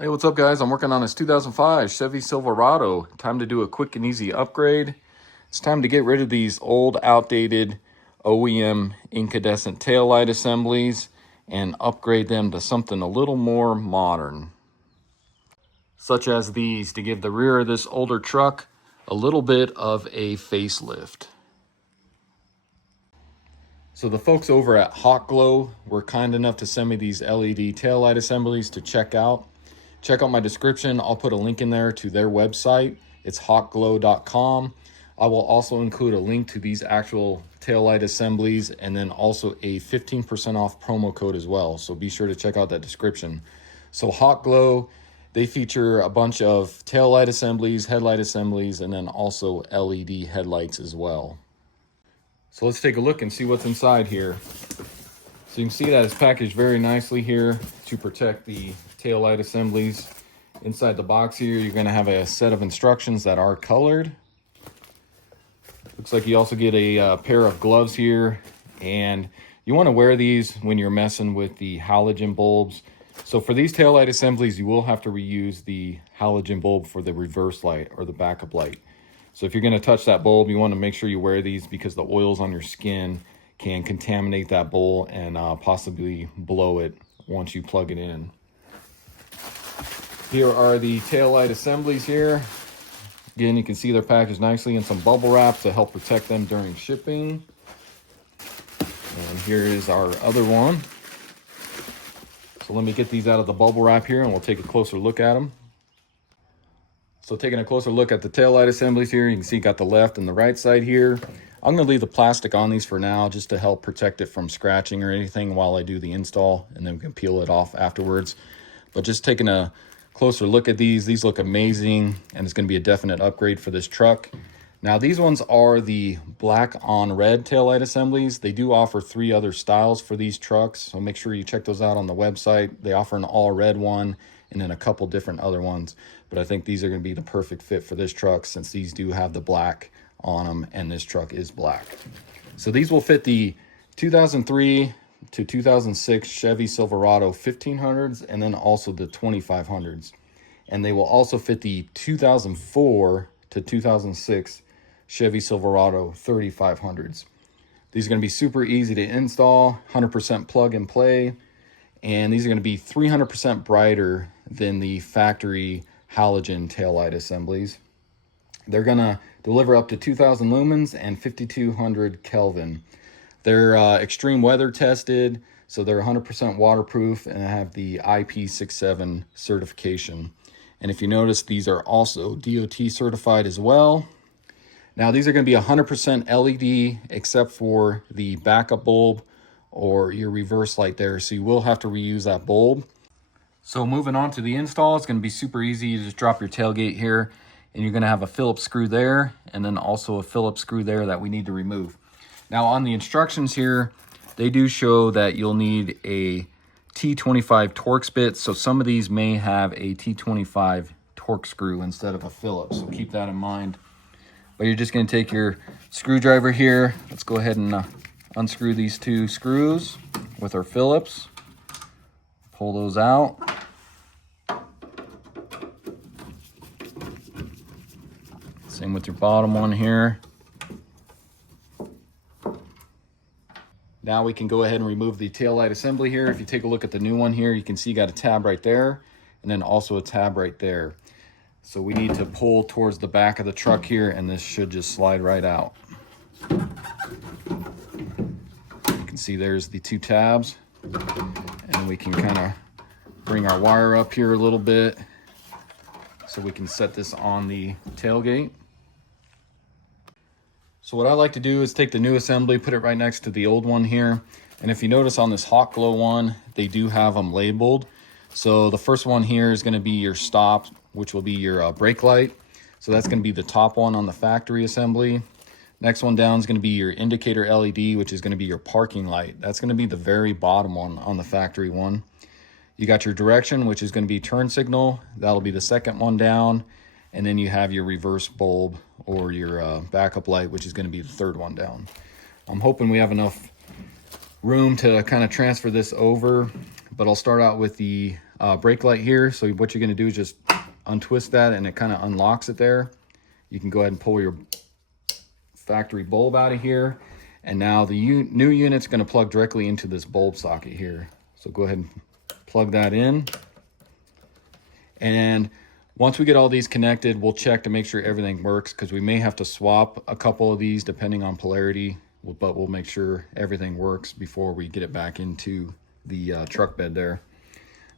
Hey, what's up guys? I'm working on this 2005 Chevy Silverado. Time to do a quick and easy upgrade. It's time to get rid of these old outdated OEM incandescent taillight assemblies and upgrade them to something a little more modern. Such as these to give the rear of this older truck a little bit of a facelift. So the folks over at Hawkglow were kind enough to send me these LED taillight assemblies to check out. Check out my description. I'll put a link in there to their website. It's hawkglow.com. I will also include a link to these actual taillight assemblies and then also a 15% off promo code as well. So be sure to check out that description. So Hawkglow, they feature a bunch of taillight assemblies, headlight assemblies, and then also LED headlights as well. So let's take a look and see what's inside here. So you can see that it's packaged very nicely here to protect the taillight assemblies. Inside the box here, you're going to have a set of instructions that are colored. Looks like you also get a pair of gloves here, and you want to wear these when you're messing with the halogen bulbs. So for these taillight assemblies, you will have to reuse the halogen bulb for the reverse light or the backup light. So if you're going to touch that bulb, you want to make sure you wear these because the oils on your skin can contaminate that bulb and possibly blow it once you plug it in. Here are the taillight assemblies here. Again, you can see they're packaged nicely in some bubble wrap to help protect them during shipping. And here is our other one. So let me get these out of the bubble wrap here and we'll take a closer look at them. So taking a closer look at the taillight assemblies here, you can see you got the left and the right side here. I'm going to leave the plastic on these for now just to help protect it from scratching or anything while I do the install, and then we can peel it off afterwards. But just taking a closer look at these look amazing, and it's going to be a definite upgrade for this truck. Now these ones are the black on red taillight assemblies. They do offer 3 other styles for these trucks, so make sure you check those out on the website. They offer an all red one and then a couple different other ones, but I think these are going to be the perfect fit for this truck since these do have the black on them and this truck is black. So these will fit the 2003 to 2006 Chevy Silverado 1500s and then also the 2500s, and they will also fit the 2004 to 2006 Chevy Silverado 3500s. These are going to be super easy to install, 100% plug and play, and these are going to be 300% brighter than the factory halogen taillight assemblies. They're going to deliver up to 2000 lumens and 5200 Kelvin. They're extreme weather tested, so they're 100% waterproof and have the IP67 certification. And if you notice, these are also DOT certified as well. Now these are going to be 100% LED except for the backup bulb or your reverse light there, so you will have to reuse that bulb. So moving on to the install, it's going to be super easy. You just drop your tailgate here and you're going to have a Phillips screw there and then also a Phillips screw there that we need to remove. Now on the instructions here, they do show that you'll need a T25 Torx bit, so some of these may have a T25 Torx screw instead of a Phillips, so keep that in mind. But you're just going to take your screwdriver here. Let's go ahead and unscrew these 2 screws with our Phillips. Pull those out. Same with your bottom one here. Now we can go ahead and remove the taillight assembly here. If you take a look at the new one here, you can see you got a tab right there and then also a tab right there. So we need to pull towards the back of the truck here and this should just slide right out. You can see there's the 2 tabs, and we can kind of bring our wire up here a little bit so we can set this on the tailgate. So what I like to do is take the new assembly, put it right next to the old one here. And if you notice on this Hawkglow one, they do have them labeled. So the first one here is going to be your stop, which will be your brake light. So that's going to be the top one on the factory assembly. Next one down is going to be your indicator LED, which is going to be your parking light. That's going to be the very bottom one on the factory one. You got your direction, which is going to be turn signal. That'll be the second one down. And then you have your reverse bulb or your backup light, which is going to be the third one down. I'm hoping we have enough room to kind of transfer this over, but I'll start out with the brake light here. So what you're going to do is just untwist that and it kind of unlocks it there. You can go ahead and pull your factory bulb out of here. And now the new unit's going to plug directly into this bulb socket here. So go ahead and plug that in. And once we get all these connected, we'll check to make sure everything works, because we may have to swap a couple of these depending on polarity, but we'll make sure everything works before we get it back into the truck bed there.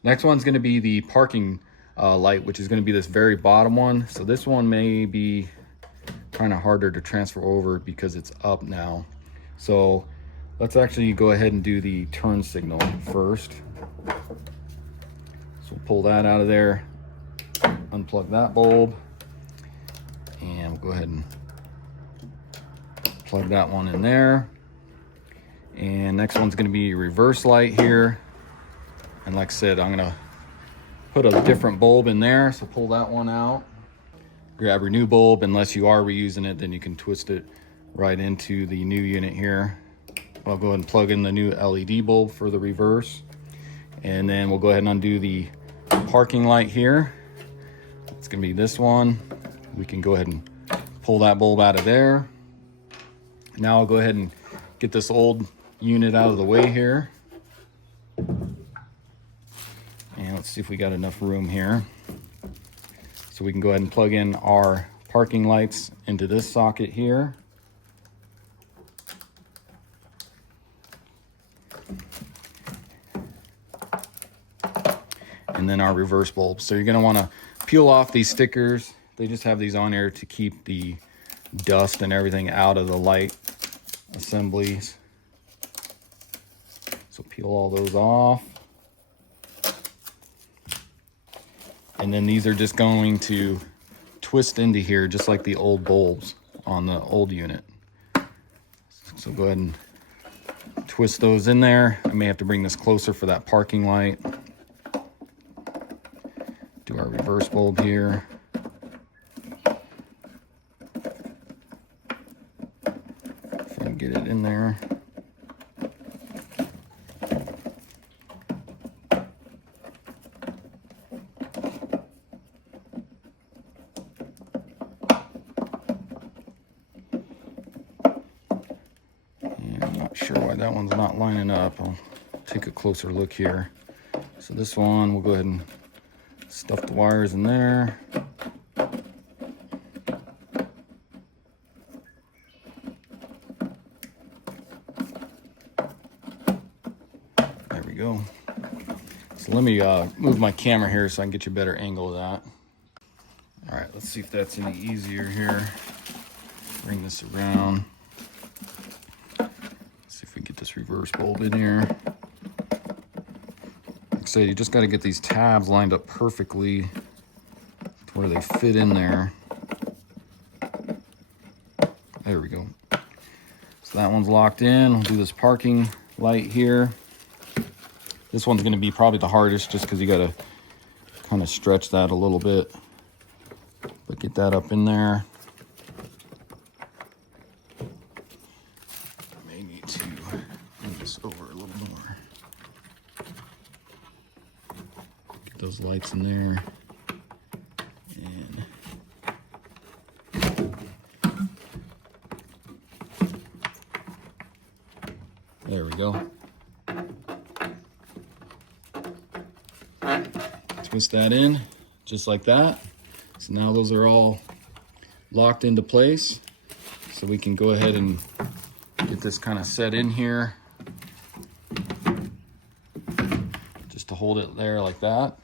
Next one's going to be the parking light, which is going to be this very bottom one. So this one may be kind of harder to transfer over because it's up now. So let's actually go ahead and do the turn signal first. So we'll pull that out of there, unplug that bulb, and we'll go ahead and plug that one in there. And next one's going to be reverse light here. And like I said, I'm going to put a different bulb in there. So pull that one out, grab your new bulb. Unless you are reusing it, then you can twist it right into the new unit here. I'll go ahead and plug in the new LED bulb for the reverse. And then we'll go ahead and undo the parking light here. It's going to be this one. We can go ahead and pull that bulb out of there. Now I'll go ahead and get this old unit out of the way here. And let's see if we got enough room here. So we can go ahead and plug in our parking lights into this socket here. And then our reverse bulb. So you're going to want to peel off these stickers. They just have these on here to keep the dust and everything out of the light assemblies. So peel all those off. And then these are just going to twist into here just like the old bulbs on the old unit. So go ahead and twist those in there. I may have to bring this closer for that parking light. Do our reverse bulb here. If I can get it in there. And I'm not sure why that one's not lining up. I'll take a closer look here. So this one, we'll go ahead and stuff the wires in there. There we go. So let me move my camera here so I can get you a better angle of that. All right, let's see if that's any easier here. Bring this around. Let's see if we can get this reverse bulb in here. So you just got to get these tabs lined up perfectly to where they fit in there. There we go. So that one's locked in. We'll do this parking light here. This one's going to be probably the hardest just because you got to kind of stretch that a little bit. But get that up in there. I may need to move this over a little more. Those lights in there, and there we go. Twist that in just like that. So now those are all locked into place, so we can go ahead and get this kind of set in here just to hold it there like that.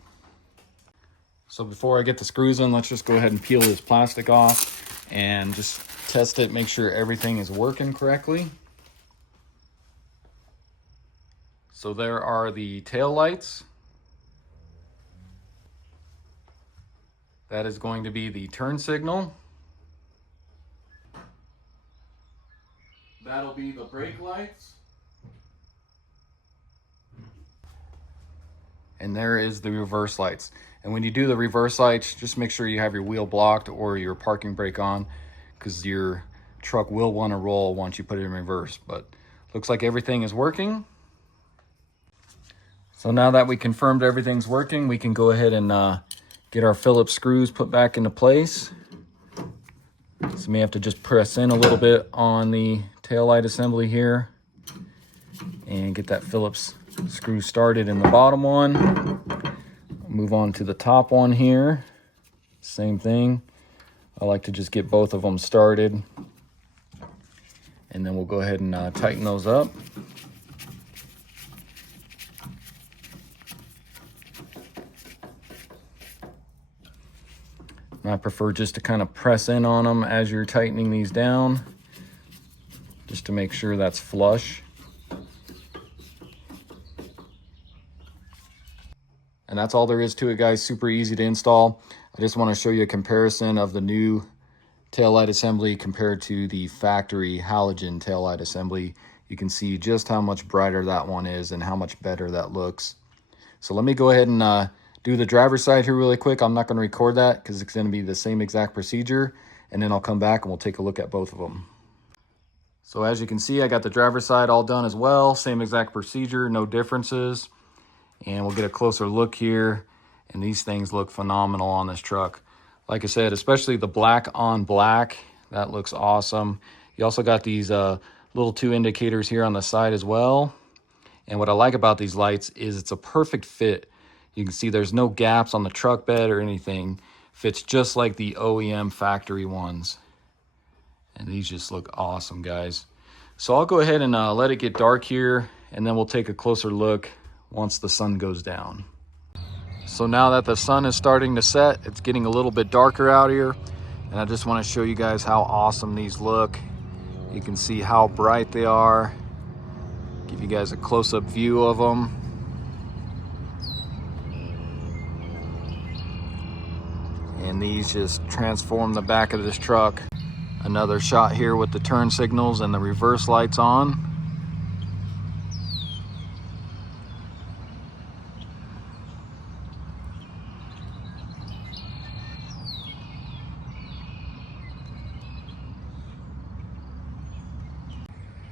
So before I get the screws in, let's just go ahead and peel this plastic off and just test it, make sure everything is working correctly. So there are the tail lights. That is going to be the turn signal. That'll be the brake lights. And there is the reverse lights. And when you do the reverse lights, just make sure you have your wheel blocked or your parking brake on, because your truck will want to roll once you put it in reverse. But looks like everything is working. So now that we confirmed everything's working, we can go ahead and get our Phillips screws put back into place. So we may have to just press in a little bit on the taillight assembly here and get that Phillips screw started in the bottom one. Move on to the top one here. Same thing. I like to just get both of them started. And then we'll go ahead and tighten those up. I prefer just to kind of press in on them as you're tightening these down, just to make sure that's flush. And that's all there is to it, guys. Super easy to install. I just want to show you a comparison of the new taillight assembly compared to the factory halogen taillight assembly. You can see just how much brighter that one is and how much better that looks. So let me go ahead and do the driver's side here really quick. I'm not going to record that because it's going to be the same exact procedure, and then I'll come back and we'll take a look at both of them. So as you can see, I got the driver's side all done as well. Same exact procedure, no differences. And we'll get a closer look here, and these things look phenomenal on this truck. Like I said, especially the black on black, that looks awesome. You also got these little 2 indicators here on the side as well. And what I like about these lights is it's a perfect fit. You can see there's no gaps on the truck bed or anything. Fits just like the OEM factory ones. And these just look awesome, guys. So I'll go ahead and let it get dark here, and then we'll take a closer look once the sun goes down. So now that the sun is starting to set, it's getting a little bit darker out here. And I just want to show you guys how awesome these look. You can see how bright they are. Give you guys a close-up view of them. And these just transform the back of this truck. Another shot here with the turn signals and the reverse lights on.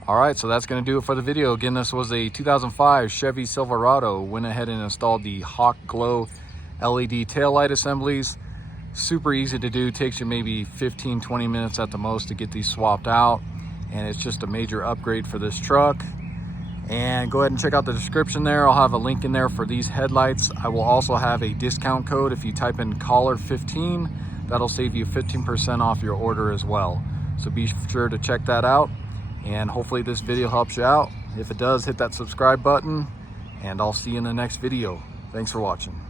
All right, so that's going to do it for the video. Again, this was a 2005 Chevy Silverado. Went ahead and installed the Hawkglow LED taillight assemblies. Super easy to do. Takes you maybe 15-20 minutes at the most to get these swapped out, and it's just a major upgrade for this truck. And go ahead and check out the description there. I'll have a link in there for these headlights. I will also have a discount code. If you type in caller15, that'll save you 15% off your order as well. So be sure to check that out, and hopefully this video helps you out. If it does, hit that subscribe button, and I'll see you in the next video. Thanks for watching.